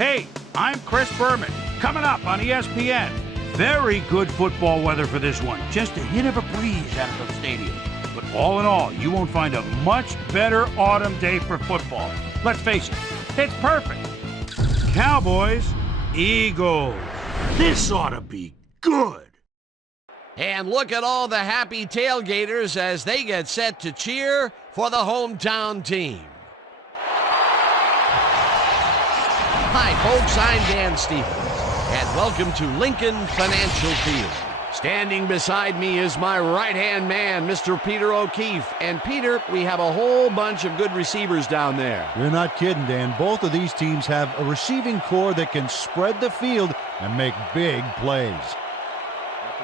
Hey, I'm Chris Berman. Coming up on ESPN. Very good football weather for this one. Just a hint of a breeze out of the stadium. But all in all, you won't find a much better autumn day for football. Let's face it, it's perfect. Cowboys, Eagles. This ought to be good. And look at all the happy tailgaters as they get set to cheer for the hometown team. Hi, folks. I'm Dan Stevens, and welcome to Lincoln Financial Field. Standing beside me is my right-hand man, Mr. Peter O'Keefe. And, Peter, we have a whole bunch of good receivers down there. You're not kidding, Dan. Both of these teams have a receiving core that can spread the field and make big plays.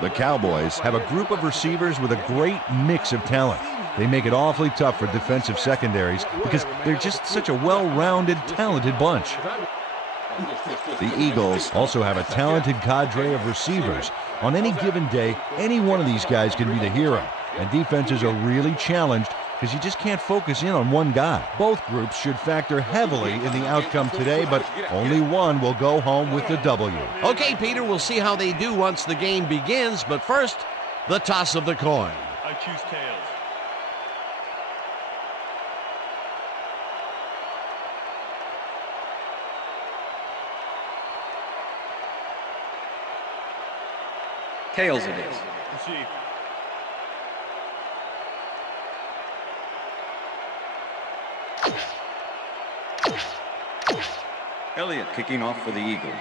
The Cowboys have a group of receivers with a great mix of talent. They make it awfully tough for defensive secondaries because they're just such a well-rounded, talented bunch. The Eagles also have a talented cadre of receivers. On any given day, any one of these guys can be the hero, and defenses are really challenged because you just can't focus in on one guy. Both groups should factor heavily in the outcome today, but only one will go home with the W. Okay, Peter, we'll see how they do once the game begins, but first, the toss of the coin. I choose tails. Tails it is. Receive. Elliott kicking off for the Eagles.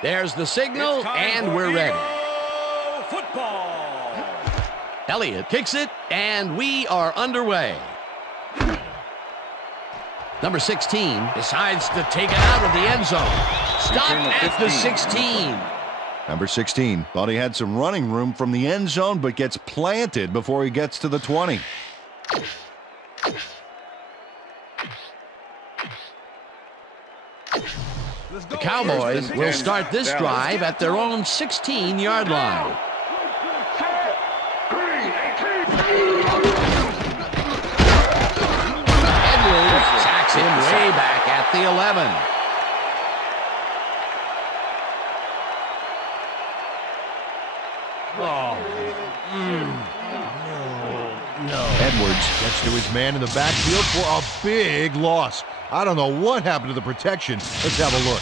There's the signal, and we're ready. Football. Elliott kicks it, and we are underway. Number 16 decides to take it out of the end zone. Stop at the 16. Number 16 thought he had some running room from the end zone, but gets planted before he gets to the 20. The Cowboys will start this drive at their own 16-yard line. Edwards sacks him way back at the 11. Edwards gets to his man in the backfield for a big loss. I don't know what happened to the protection. Let's have a look.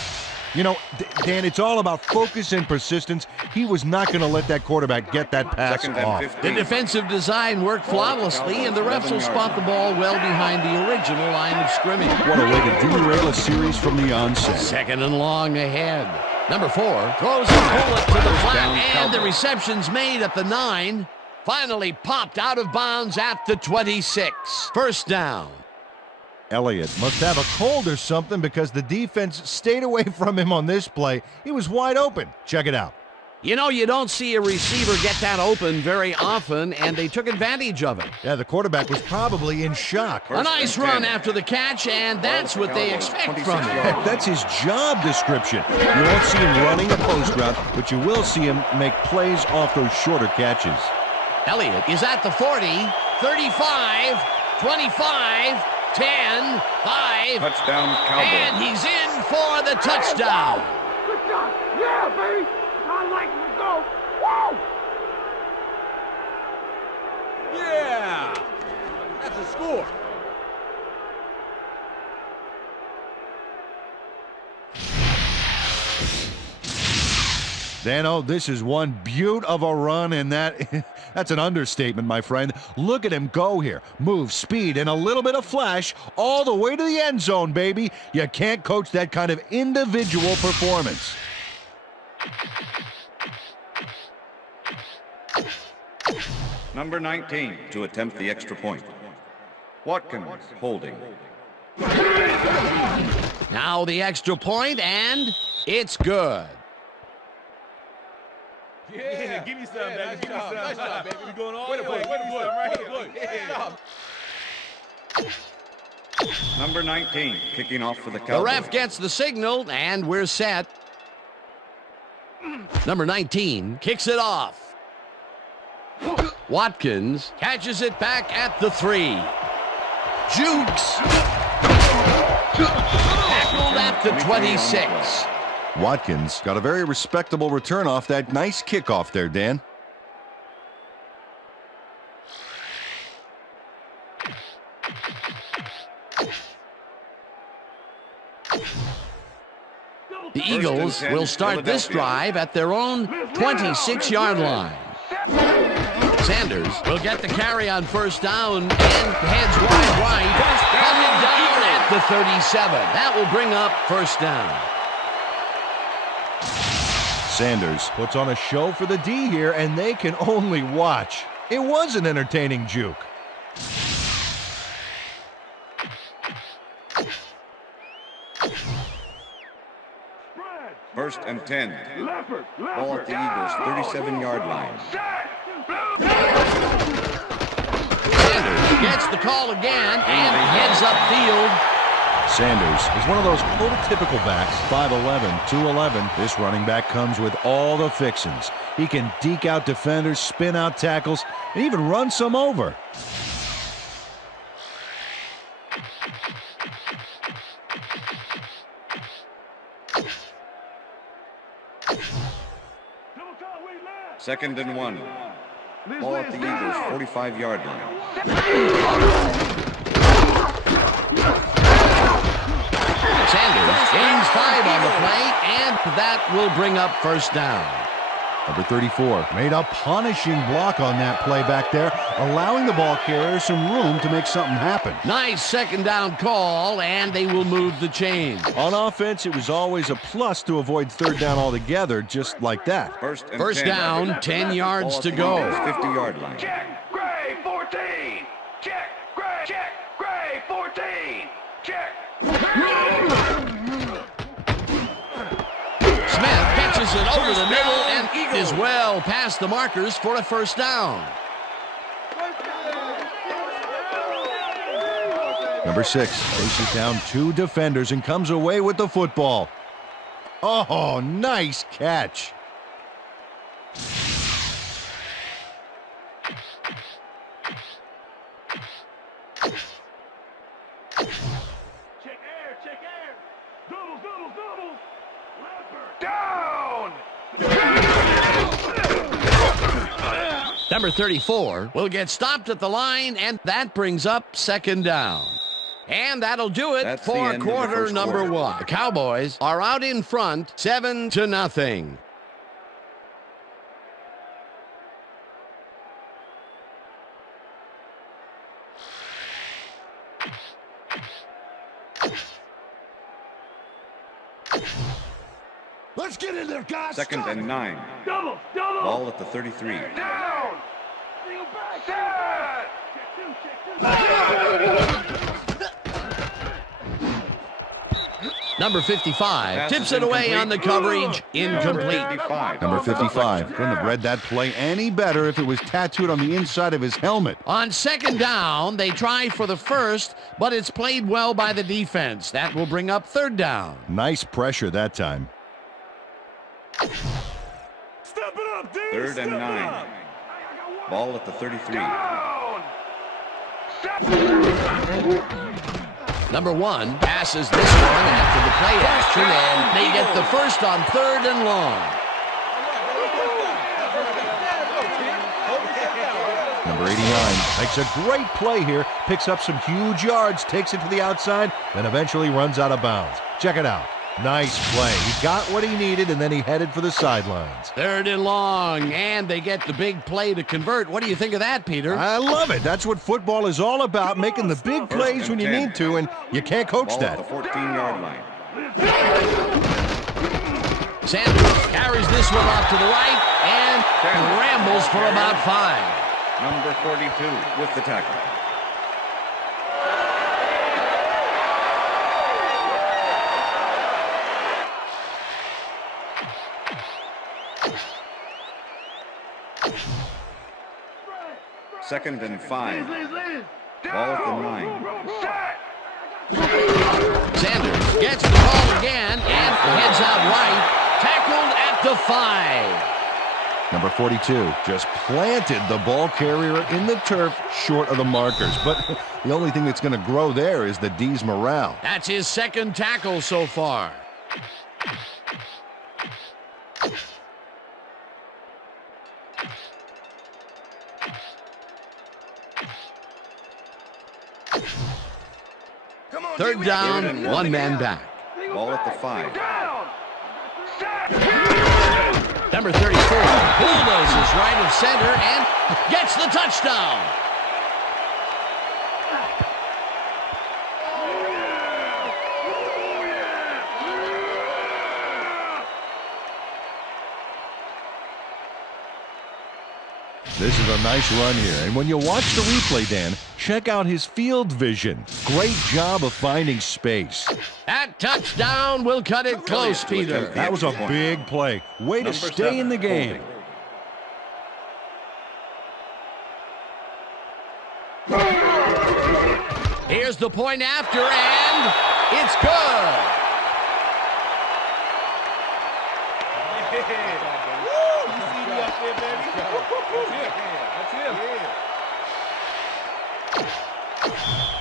You know, Dan, it's all about focus and persistence. He was not going to let that quarterback get that pass off. The defensive design worked flawlessly, and the refs will spot the ball well behind the original line of scrimmage. What a way to derail a series from the onset. Second and long ahead. Number 4 throws a bullet to the flat, and the reception's made at the 9. Finally popped out of bounds at the 26. First down. Elliott must have a cold or something because the defense stayed away from him on this play. He was wide open. Check it out. You know, you don't see a receiver get that open very often, and they took advantage of it. Yeah, the quarterback was probably in shock. A nice run after the catch, and that's what they expect from him. Heck, that's his job description. You won't see him running a post route, but you will see him make plays off those shorter catches. Elliott is at the 40, 35, 25, 10, 5. Touchdown, Cowboys. And he's in for the touchdown. Yeah, baby. I like to go. Woo! Yeah. That's a score. Dano, this is one beaut of a run, and that's an understatement, my friend. Look at him go here. Move, speed, and a little bit of flash all the way to the end zone, baby. You can't coach that kind of individual performance. Number 19 to attempt the extra point. Watkins holding. Now the extra point, and it's good. Yeah, give me some, baby. Give me some. Nice job, baby. We going all the way. Wait a boy. Right here. Yeah. Number 19 kicking off for the Cowboys. The ref gets the signal, and we're set. Number 19 kicks it off. Watkins catches it back at the 3. Jukes. Tackled at the 26. Watkins got a very respectable return off that nice kickoff there, Dan. The Eagles will start this drive at their own 26-yard line. Sanders will get the carry on first down and heads wide right. Coming down at the 37. That will bring up first down. Sanders puts on a show for the D here, and they can only watch. It was an entertaining juke. First and 10. Ball at the Eagles' 37-yard line. Sanders gets the call again and heads upfield. Sanders is one of those prototypical backs, 5'11", 211. This running back comes with all the fixings. He can deke out defenders, spin out tackles, and even run some over. Second and 1. Ball at the Eagles' 45-yard line. Sanders gains 5 on the play, and that will bring up first down. Number 34 made a punishing block on that play back there, allowing the ball carrier some room to make something happen. Nice second down call, and they will move the chains. On offense, it was always a plus to avoid third down altogether, just like that. First First 10. down, 10 yards to go. 50-yard line. Check, Gray, 14. Check, Gray, check, Gray, 14. Check. Smith pitches it over the middle and is well past the markers for a first down. Number 6 chases down 2 defenders and comes away with the football. Oh, nice catch. Check air. Double. Down. Number 34 will get stopped at the line, and that brings up second down. And that'll do it That's the for end of the quarter first number quarter. 1. The Cowboys are out in front, 7-0. Let's get in there, guys. Second and 9. Double. Ball at the 33. Down. Single back. Number 55 Pass tips is it away incomplete. on the coverage. Incomplete. 55. Number 55 couldn't have read that play any better if it was tattooed on the inside of his helmet. On second down, they try for the first, but it's played well by the defense. That will bring up third down. Nice pressure that time. Step it up, D. Third and 9. Ball at the 33. Down. Number 1 passes this one after the play action, and they get the first on third and long. Number 89 makes a great play here, picks up some huge yards, takes it to the outside, then eventually runs out of bounds. Check it out. Nice play. He got what he needed, and then he headed for the sidelines. Third and long, and they get the big play to convert. What do you think of that, Peter? I love it. That's what football is all about, making the big plays when you need to, and you can't coach Ball at the that. 14-yard line. Sanders carries this one off to the right and rambles for about 5. Number 42 with the tackle. Second and 5. Ball at the 9. Sanders gets the ball again and heads out right. Tackled at the 5. Number 42 just planted the ball carrier in the turf short of the markers. But the only thing that's going to grow there is the D's morale. That's his second tackle so far. Third down, one man back. Ball at the 5. Down. Set. Number 34 bulldozes right of center and gets the touchdown. This is a nice run here. And when you watch the replay, Dan, check out his field vision. Great job of finding space. That touchdown will cut it close, Peter. That was a big play. Way to stay in the game. Here's the point after, and it's good.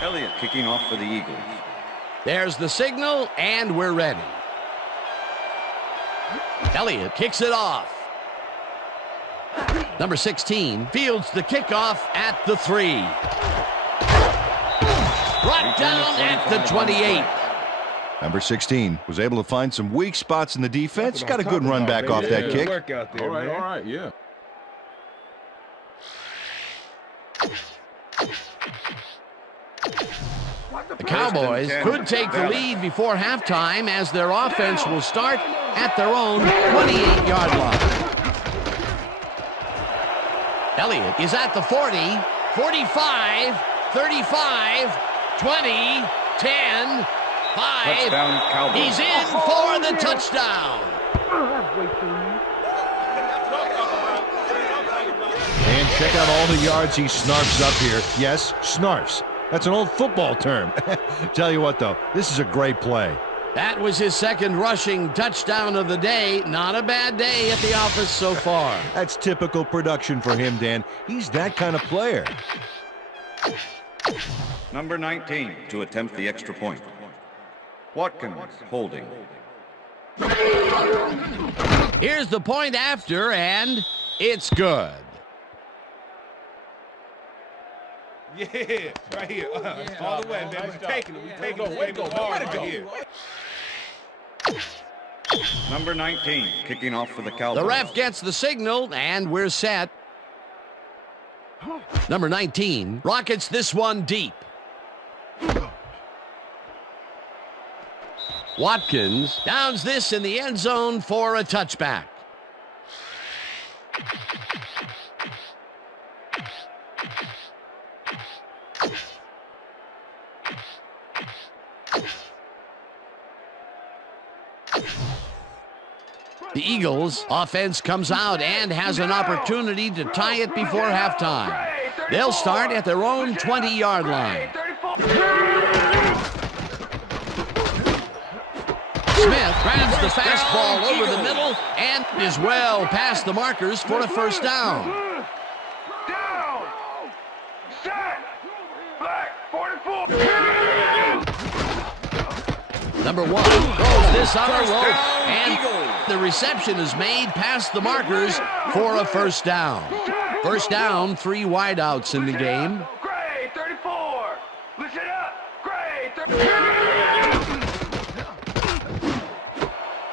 Elliott kicking off for the Eagles. There's the signal, and we're ready. Elliott kicks it off. Number 16 fields the kickoff at the 3. Brought down at the 28. Number 16 was able to find some weak spots in the defense. Got a good run back off that kick. Work out there, all right, yeah. The Cowboys could take the lead before halftime as their offense will start at their own 28-yard line. Elliott is at the 40, 45, 35, 20, 10, 5. Touchdown, Cowboys. He's in for the touchdown. And check out all the yards he snarfs up here. Yes, snarfs. That's an old football term. Tell you what, though, this is a great play. That was his second rushing touchdown of the day. Not a bad day at the office so far. That's typical production for him, Dan. He's that kind of player. Number 19 to attempt the extra point. Watkins holding. Here's the point after, and it's good. Yeah, right here. All the way, man. We're taking it. We're taking it. Way to go. Hard right here. Number 19 kicking off for the Cowboys. The ref gets the signal, and we're set. Number 19 rockets this one deep. Watkins downs this in the end zone for a touchback. The Eagles offense comes out and has an opportunity to tie it before halftime. They'll start at their own 20-yard line. Smith grabs the fastball over the middle and is well past the markers for a first down. Down. Set. Black 44. Number 1 throws this on a rope, and the reception is made past the markers for a first down. First down, 3 wideouts in the game. Gray 34. Listen up. Gray 34.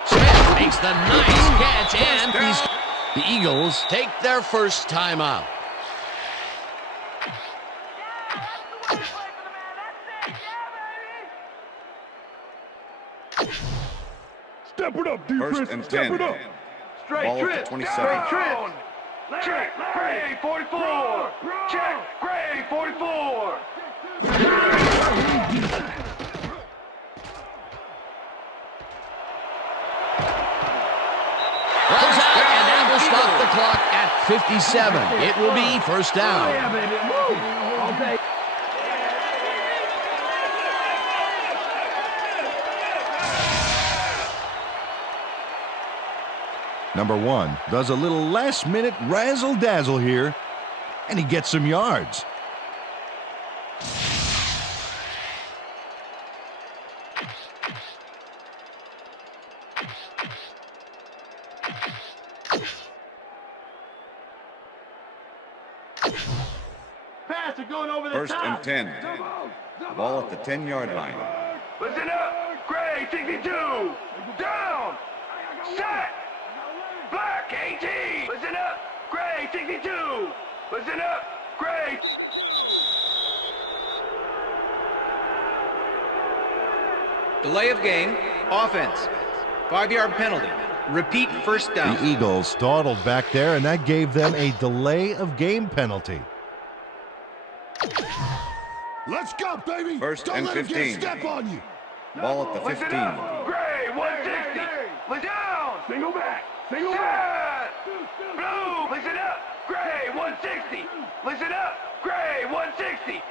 Smith makes the nice catch, and the Eagles take their first timeout. Step it up, defense. First and Step 10. it up. Straight Ball at trip. the 27. Down. Check. Gray 44. Check. Gray 44. Runs out, and that will stop the clock at 57. It will be first down. Number 1 does a little last-minute razzle-dazzle here, and he gets some yards. Pass it going over the First top. and 10. Ball at the 10-yard line. Listen up. Gray 62. Down. Set. Black 18. Listen up. Gray 62. Listen up. Gray. Delay of game. Offense. 5-yard penalty. Repeat first down. The Eagles startled back there, and that gave them a delay of game penalty. Let's go, baby. First Don't and let him 15. get a step on you. Ball at the Listen 15. up. Gray 160. Listen down. Single back. Single Set. back. Blue. Listen up. Gray 160. Listen up. Gray 160.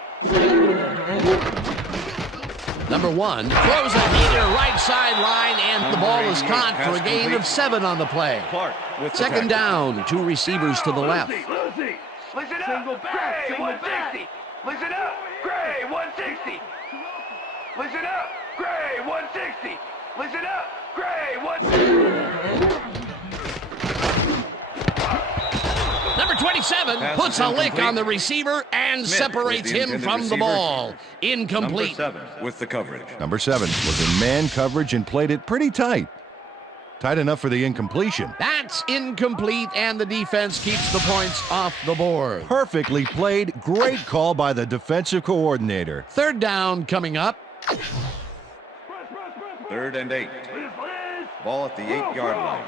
Number 1 throws a heater right sideline, and the ball is caught for a gain of 7 on the play. Clark with the Second tackle. down, 2 receivers to the left. Lucy. Listen up. Gray 160. Listen up. Gray 160. Listen up. Gray 160. Listen up. Gray 160. Number 27 puts a lick on the receiver and Smith separates was the him intended from the receiver. ball. Incomplete. Number 7 with the coverage. Number 7 was in man coverage and played it pretty tight. Tight enough for the incompletion. That's incomplete, and the defense keeps the points off the board. Perfectly played. Great call by the defensive coordinator. Third down coming up. 3rd and 8. Ball at the 8-yard line.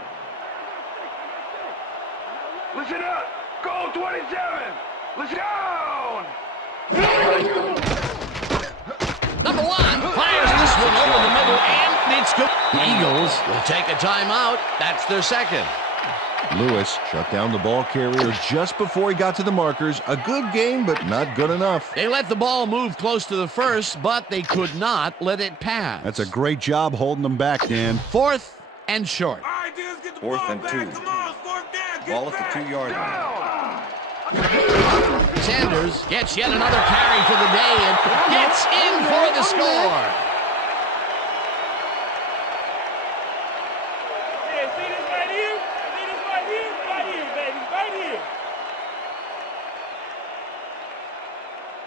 Listen up. Go 27. Listen down. Number 1 fires this one over the middle, and it's good. The Eagles will take a timeout. That's their second. Lewis shut down the ball carrier just before he got to the markers. A good game, but not good enough. They let the ball move close to the first, but they could not let it pass. That's a great job holding them back, Dan. 4th and short. 4th and 2. Ball at the 2-yard line. Sanders gets yet another carry for the day and gets in for the score.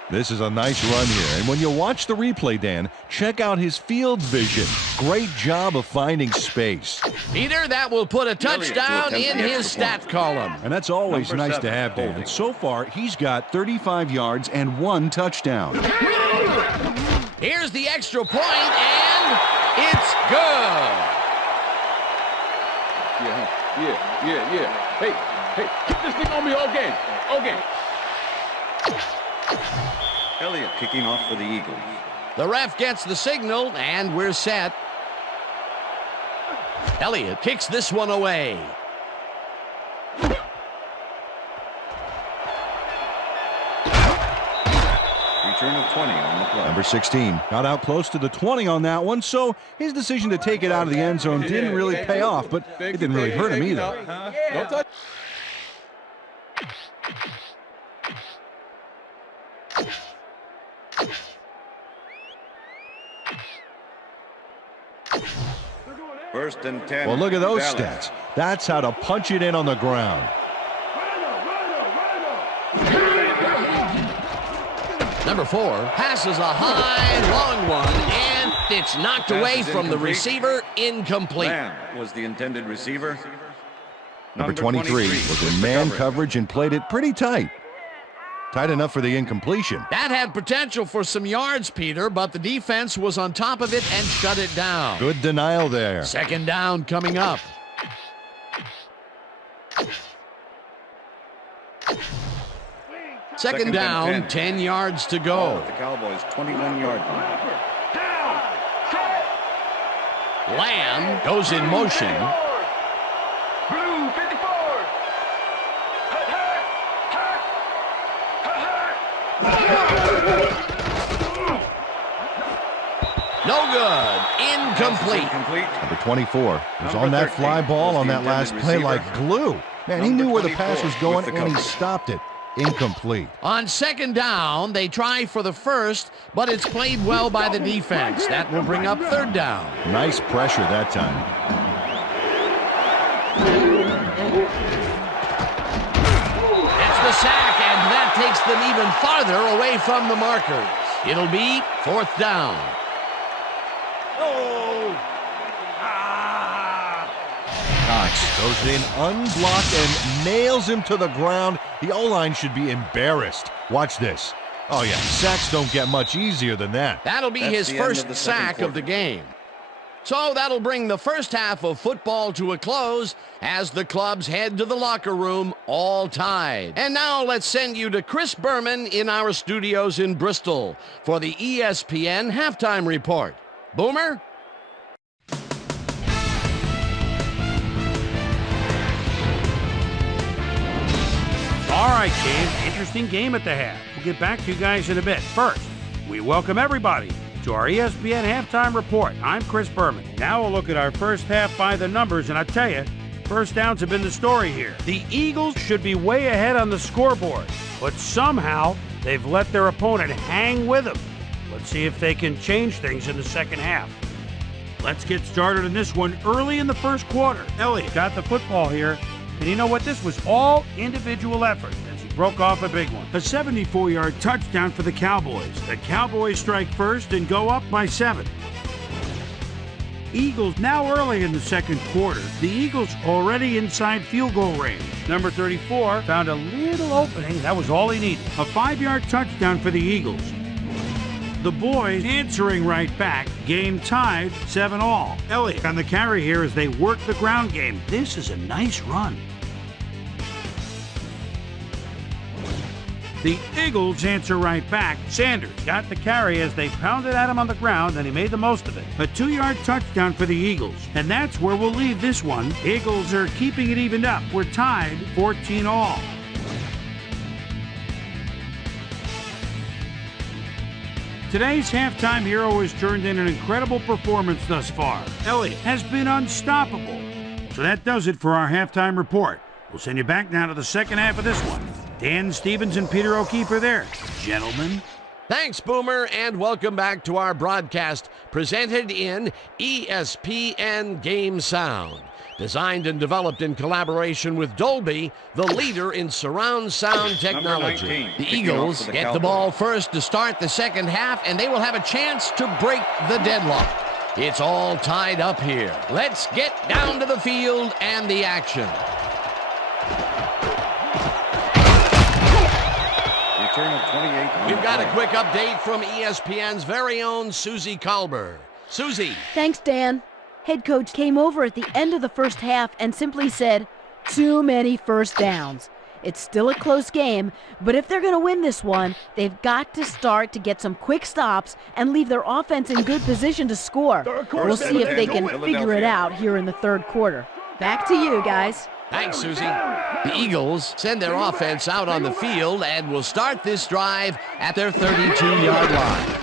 This is a nice run here. And when you watch the replay, Dan, check out his field vision. Great job of finding space. Peter, that will put a touchdown in his stat column. And that's always Number nice to 7, have, Dan. holding. And so far, he's got 35 yards and 1 touchdown. Here's the extra point, and it's good. Yeah. Hey, keep this thing on me all game. Okay. Elliott kicking off for the Eagles. The ref gets the signal, and we're set. Elliott kicks this one away. Return of 20 on the play. Number 16 got out close to the 20 on that one, so his decision to take it out of the end zone didn't really pay off, but it didn't really hurt him either. Don't touch. First and 10. Well, look at those Dallas. stats. That's how to punch it in on the ground. Number 4 passes a high, long one, and it's knocked Pass away is from the incomplete. receiver. Incomplete. Lamb was the intended receiver. Number 23 was in man coverage and played it pretty tight. Tight enough for the incompletion. That had potential for some yards, Peter, but the defense was on top of it and shut it down. Good denial there. Second down coming up. Second down, 10. 10 yards to Ball go. at the Cowboys' 21-yard line. Down. Set. Lamb goes in motion. Blue 54. Hut, hut. No good. Incomplete. Incomplete. Number 24 was Number on that 13 fly ball was on the that last intended play receiver. like glue. Man, he Number knew where the pass was 24 going, with the and he coverage. stopped it. Incomplete. On second down, they try for the first, but it's played well by the defense. That will bring up third down. Nice pressure that time. That's the sack, and that takes them even farther away from the markers. It'll be fourth down. Cox goes in unblocked and nails him to the ground. The O-line should be embarrassed. Watch this. Oh, yeah, sacks don't get much easier than that. That'll be his first sack of the game. So that'll bring the first half of football to a close as the clubs head to the locker room all tied. And now let's send you to Chris Berman in our studios in Bristol for the ESPN Halftime Report. Boomer? All right, Dave. Interesting game at the half. We'll get back to you guys in a bit. First, we welcome everybody to our ESPN Halftime Report. I'm Chris Berman. Now we'll look at our first half by the numbers, and I tell you, first downs have been the story here. The Eagles should be way ahead on the scoreboard, but somehow they've let their opponent hang with them. Let's see if they can change things in the second half. Let's get started in this one early in the first quarter. Elliott got the football here. And you know what? This was all individual effort as he broke off a big one. A 74-yard touchdown for the Cowboys. The Cowboys strike first and go up by 7. Eagles now early in the second quarter. The Eagles already inside field goal range. Number 34 found a little opening. That was all he needed. A 5-yard touchdown for the Eagles. The boys answering right back. Game tied 7-all. Elliott on the carry here as they work the ground game. This is a nice run. The Eagles answer right back. Sanders got the carry as they pounded at him on the ground, and he made the most of it. A 2-yard touchdown for the Eagles. And that's where we'll leave this one. Eagles are keeping it evened up. We're tied 14-all. Today's halftime hero has turned in an incredible performance thus far. Elliott has been unstoppable. So that does it for our halftime report. We'll send you back now to the second half of this one. Dan Stevens and Peter O'Keefe are there. Gentlemen. Thanks, Boomer, and welcome back to our broadcast presented in ESPN Game Sound. Designed and developed in collaboration with Dolby, the leader in surround sound technology. 19, the Eagles get the ball first to start the second half, and they will have a chance to break the deadlock. It's all tied up here. Let's get down to the field and the action. Return of 28. We've got a quick update from ESPN's very own Susie Kalber. Susie. Thanks, Dan. Head coach came over at the end of the first half and simply said, too many first downs. It's still a close game, but if they're going to win this one, they've got to start to get some quick stops and leave their offense in good position to score. We'll see if they can figure it out here in the third quarter. Back to you, guys. Thanks, Susie. The Eagles send their offense out on the field and will start this drive at their 32-yard line.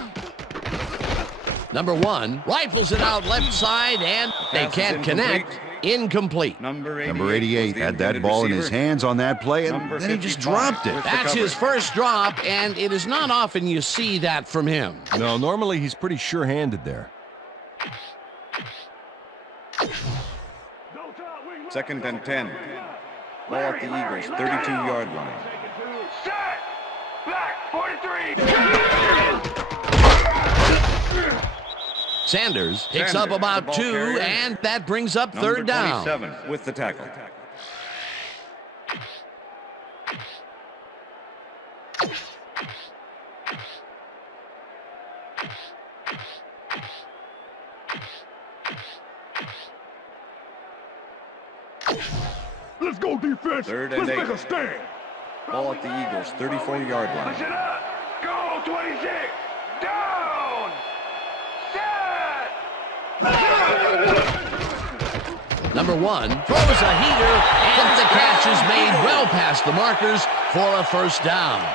Number 1 rifles it out left side, and they can't connect. Incomplete. Number 88 had that ball in his hands on that play, and then he just dropped it. That's his first drop, and it is not often you see that from him. No, normally he's pretty sure-handed there. Second and 10. Ball at the Eagles, 32-yard line. Set! Black 43! Sanders picks up about 2, and that brings up third down. Number 27 with the tackle. Let's go defense. Third and Let's 8. make a stand. Ball at the Eagles, 34-yard line. Listen up! Go 26! Down! Set! Number 1 throws a heater, and the catch is made well past the markers for a first down.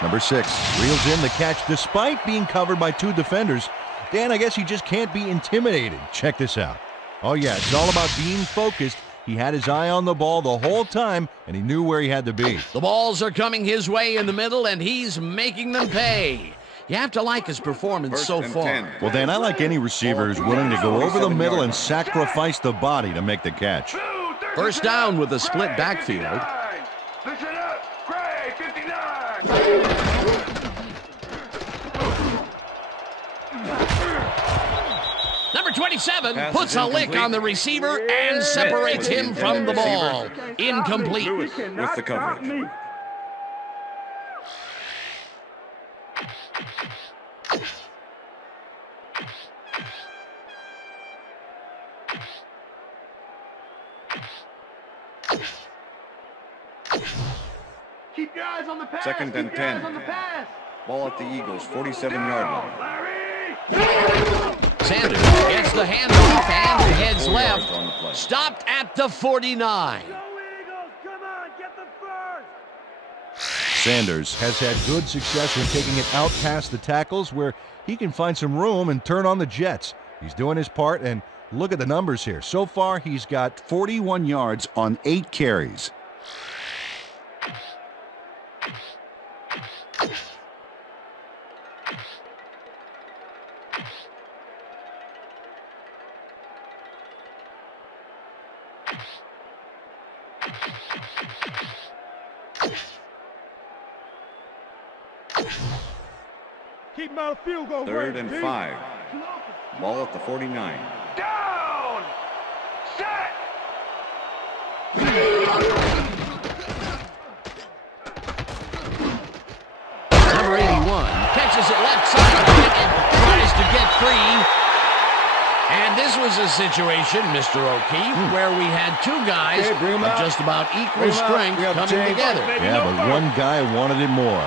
Number 6 reels in the catch despite being covered by 2 defenders. Dan, I guess he just can't be intimidated. Check this out. Oh, yeah, it's all about being focused. He had his eye on the ball the whole time, and he knew where he had to be. The balls are coming his way in the middle, and he's making them pay. You have to like his performance so far. Well, Dan, I like any receiver who's willing to go over the middle and sacrifice the body to make the catch. First down with a split backfield. Listen up! Gray 59! 27 Pass puts is a lick incomplete. on the receiver and separates him from the ball. Incomplete. With the coverage. Keep your eyes on the pass. Second and Keep your eyes 10. on the pass. Ball at the Eagles' 47-yard line. Sanders gets the handoff and heads 4 yards left. on the play. Stopped at the 49. Sanders has had good success when taking it out past the tackles where he can find some room and turn on the Jets. He's doing his part, and look at the numbers here. So far, he's got 41 yards on 8 carries. Keep him out of field goal. 3rd and 5. Ball at the 49. Down! Set! Number 81 catches it left side and tries to get free. And this was a situation, Mr. O'Keefe, where we had 2 guys Okay, bring 'em of out. just about equal Bring 'em out. strength We have coming Jake. together. Yeah, but one guy wanted it more.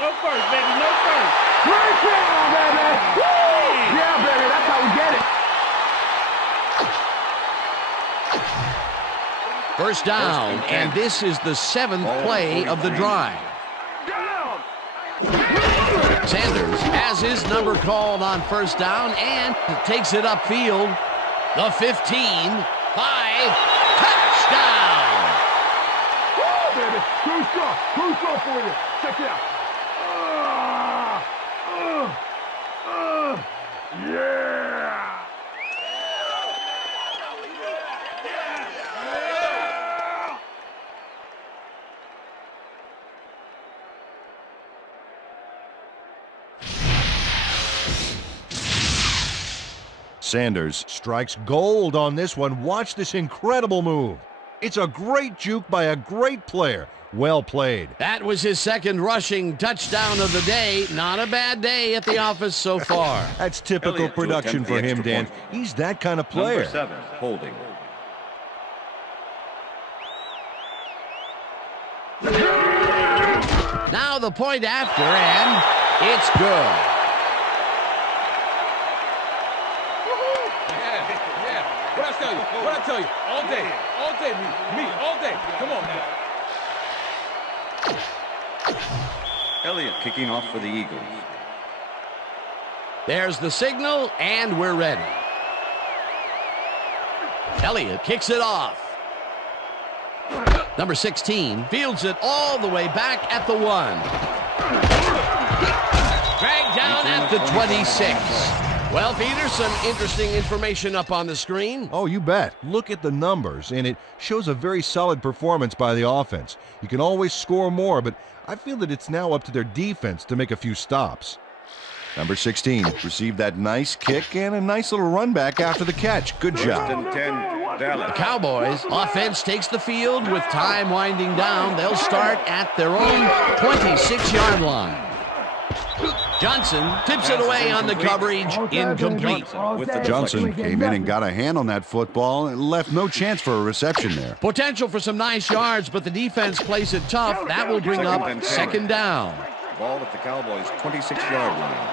No first, baby. No first. Great down, baby. Woo! Yeah, baby. That's how we get it. First down, First and and this is the 7th Ball at play of the 43. drive. Down! Sanders has his number called on first down and takes it upfield. The 15, 5, touchdown! Woo, baby. Too strong for you. Check it out. Yeah. Sanders strikes gold on this one. Watch this incredible move. It's a great juke by a great player. Well played. That was his 2nd rushing touchdown of the day. Not a bad day at the office so far. That's typical Elliott to production attempt for the him, extra Dan. point. He's that kind of Number player. 7, holding. Now the point after, and it's good. Yeah. What I tell you? All day, me, all day. Come on, man. Elliott kicking off for the Eagles. There's the signal, and we're ready. Elliott kicks it off. Number 16 fields it all the way back at the 1. Dragged down at the 26. Well, Peter, some interesting information up on the screen. Oh, you bet. Look at the numbers, and it shows a very solid performance by the offense. You can always score more, but I feel that it's now up to their defense to make a few stops. Number 16 received that nice kick and a nice little run back after the catch. Good 1st job. and 10, Dallas. The Cowboys offense takes the field with time winding down. They'll start at their own 26-yard line. Johnson tips it away on the coverage, incomplete. With the Johnson deflection. came in and got a hand on that football and left no chance for a reception there. Potential for some nice yards, but the defense plays it tough. That will bring up 2nd down. Ball at the Cowboys' 26-yard line.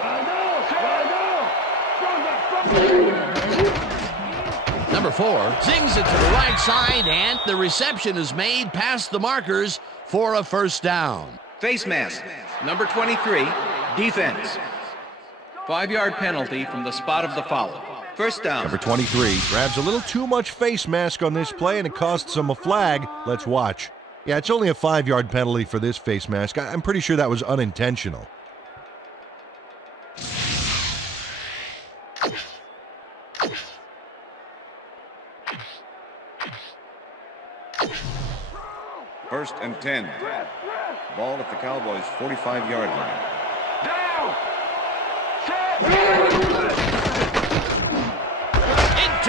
Number 4 zings it to the right side, and the reception is made past the markers for a first down. Face mask. Number 23, defense. 5-yard penalty from the spot of the foul. First down. Number 23 grabs a little too much face mask on this play, and it costs him a flag. Let's watch. Yeah, it's only a 5-yard penalty for this face mask. I'm pretty sure that was unintentional. First and 10. Ball at the Cowboys' 45-yard line. Down!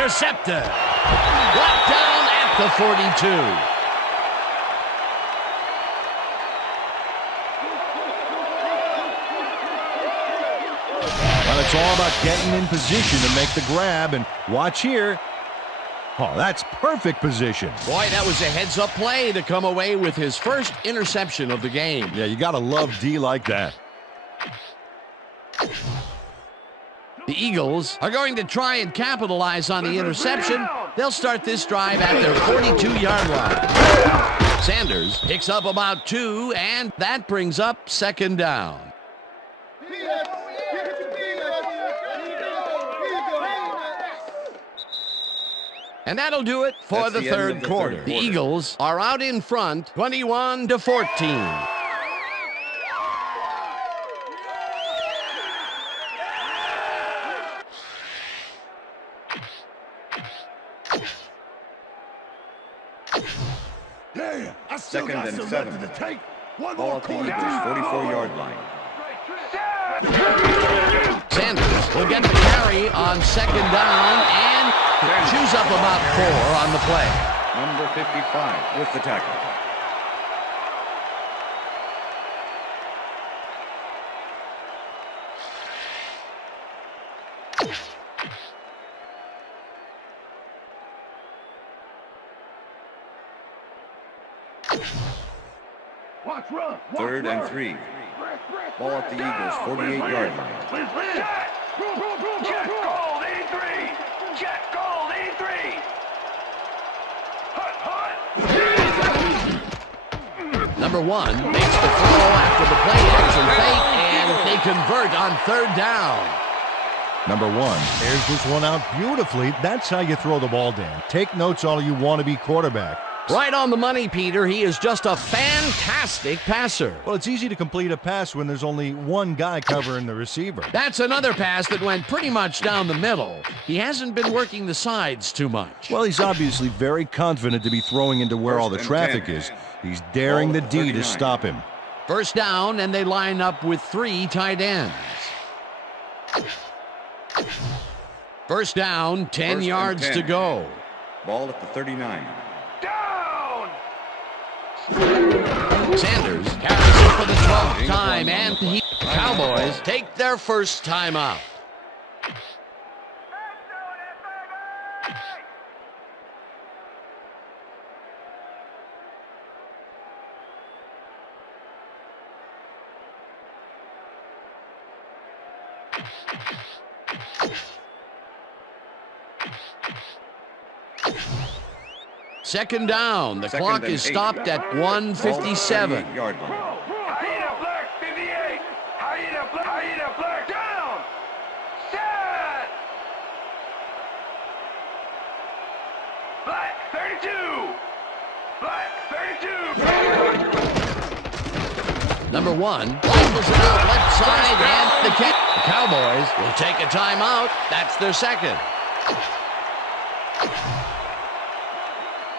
intercepted. Brought down at the 42. Well, it's all about getting in position to make the grab, and watch here. Oh, that's perfect position. Boy, that was a heads-up play to come away with his first interception of the game. Yeah, you got to love D like that. The Eagles are going to try and capitalize on the interception. They'll start this drive at their 42-yard line. Sanders picks up about 2, and that brings up second down. And that'll do it for the third quarter. The Eagles are out in front, 21-14. Second and 7. Ball at the Eagles' 44-yard line. Sanders will get the carry on second down and chews up about 4 on the play. Number 55 with the tackle. Third and 3. Ball at the Eagles' 48-yard line. Check gold 83. Check gold 83. Hut, hut. Number 1 makes the throw after the play action fake, and they convert on third down. Number 1 airs this one out beautifully. That's how you throw the ball, Dan. Take notes all you want to be quarterback. Right on the money, Peter. He is just a fantastic passer. Well, it's easy to complete a pass when there's only one guy covering the receiver. That's another pass that went pretty much down the middle. He hasn't been working the sides too much. Well, he's obviously very confident to be throwing into where all the traffic is. He's daring the D to stop him. First down, and they line up with 3 tight ends. First down, 10 yards to go. Ball at the 39. Sanders carries it for the 12th time, and the Cowboys take their first time out. Second down. The clock is stopped at 1:57. Hyena Black 58. Hyena Black down. Set. Black 32. Black 32. Number 1 rifles it out left side, and the Cowboys will take a timeout. That's their second.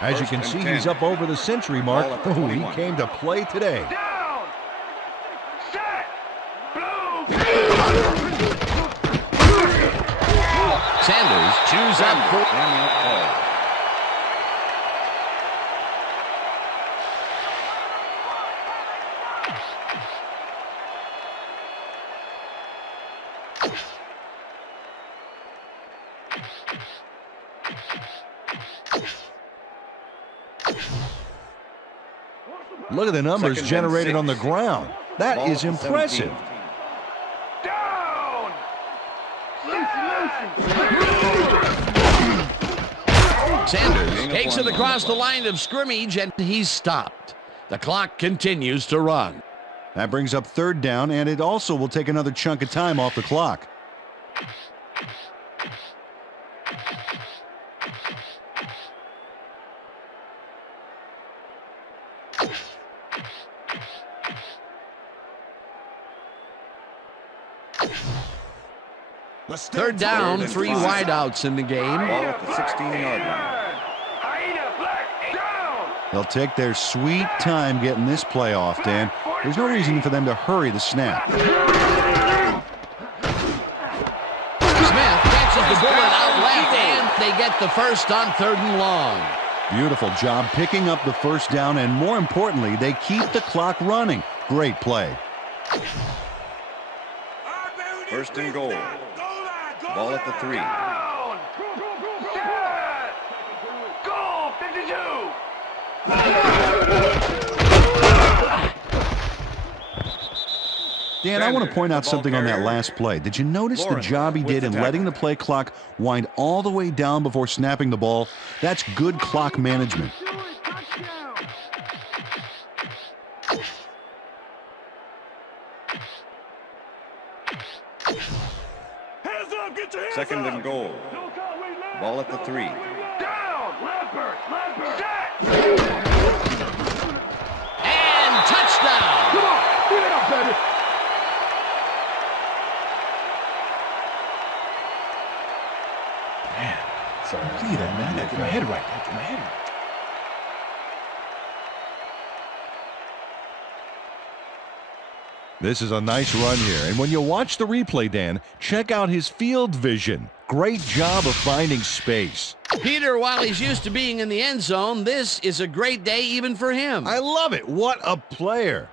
As you can see, he's up over the century mark. Oh, he came to play today. Down. Set. Blue. Sanders chews up for... Look at the numbers generated on the ground. That is impressive. Down. Sanders takes it across the line of scrimmage, and he's stopped. The clock continues to run. That brings up third down, and it also will take another chunk of time off the clock. Third down, 3 wideouts in the game. Ball at the 16-yard line. They'll take their sweet time getting this play off, Dan. There's no reason for them to hurry the snap. Smith catches the bullet out left, and they get the first on 3rd and long. Beautiful job picking up the first down, and more importantly, they keep the clock running. Great play. 1st and goal. Ball at the 3. Down. Set. Goal 52. Dan, I want to point out something on that last play. Did you notice the job he did in letting the play clock wind all the way down before snapping the ball? That's good clock management. Second and goal. Ball at the 3. Down. Lampert. Set. And touchdown. Come on, get it up, baby. Man, so look at that, man. Get my head right. Get my head right. This is a nice run here, and when you watch the replay, Dan, check out his field vision. Great job of finding space. Peter, while he's used to being in the end zone, this is a great day even for him. I love it. What a player.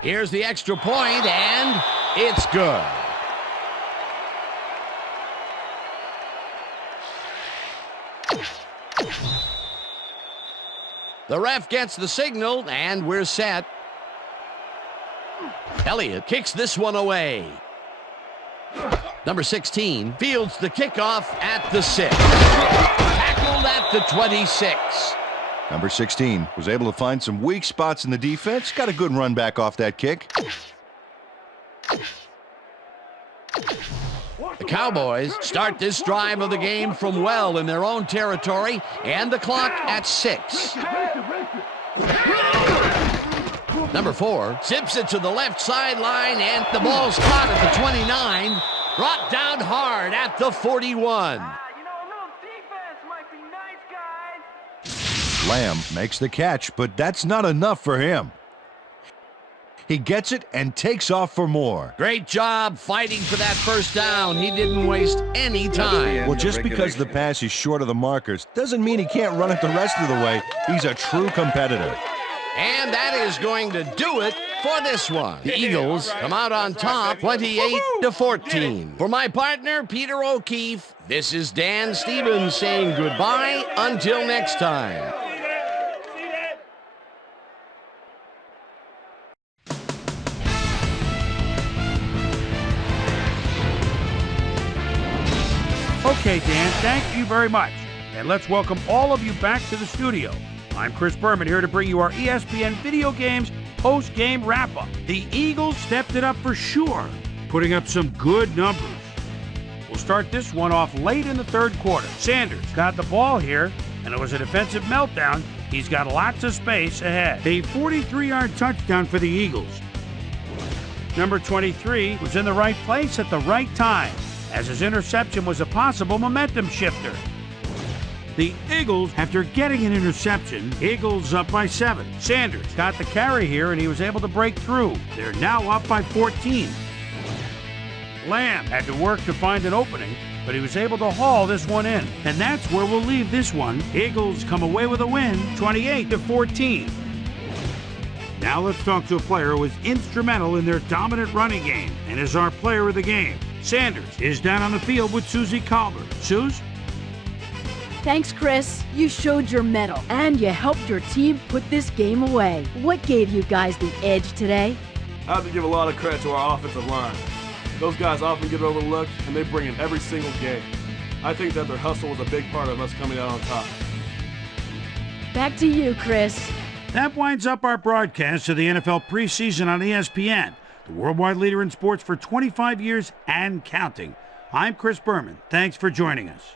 Here's the extra point, and it's good. The ref gets the signal, and we're set. Elliott kicks this one away. Number 16 fields the kickoff at the 6. Tackled at the 26. Number 16 was able to find some weak spots in the defense. Got a good run back off that kick. The Cowboys start this drive of the game from well in their own territory, and the clock at 6. Number 4 zips it to the left sideline, and the ball's caught at the 29, brought down hard at the 41. Lamb makes the catch, but that's not enough for him. He gets it and takes off for more. Great job fighting for that first down. He didn't waste any time. Well, just because the pass is short of the markers doesn't mean he can't run it the rest of the way. He's a true competitor. And that is going to do it for this one. The Eagles come out on top 28-14. For my partner, Peter O'Keefe, this is Dan Stevens saying goodbye until next time. Okay, Dan, thank you very much. And let's welcome all of you back to the studio. I'm Chris Berman here to bring you our ESPN Video Games post-game wrap-up. The Eagles stepped it up for sure, putting up some good numbers. We'll start this one off late in the 3rd quarter. Sanders got the ball here, and it was a defensive meltdown. He's got lots of space ahead. A 43-yard touchdown for the Eagles. Number 23 was in the right place at the right time, as his interception was a possible momentum shifter. The Eagles, after getting an interception, Eagles up by 7. Sanders got the carry here, and he was able to break through. They're now up by 14. Lamb had to work to find an opening, but he was able to haul this one in. And that's where we'll leave this one. Eagles come away with a win, 28-14. Now let's talk to a player who was instrumental in their dominant running game and is our player of the game. Sanders is down on the field with Susie Colbert. Suze? Thanks, Chris. You showed your mettle, and you helped your team put this game away. What gave you guys the edge today? I have to give a lot of credit to our offensive line. Those guys often get overlooked, and they bring in every single game. I think that their hustle was a big part of us coming out on top. Back to you, Chris. That winds up our broadcast of the NFL preseason on ESPN, the worldwide leader in sports for 25 years and counting. I'm Chris Berman. Thanks for joining us.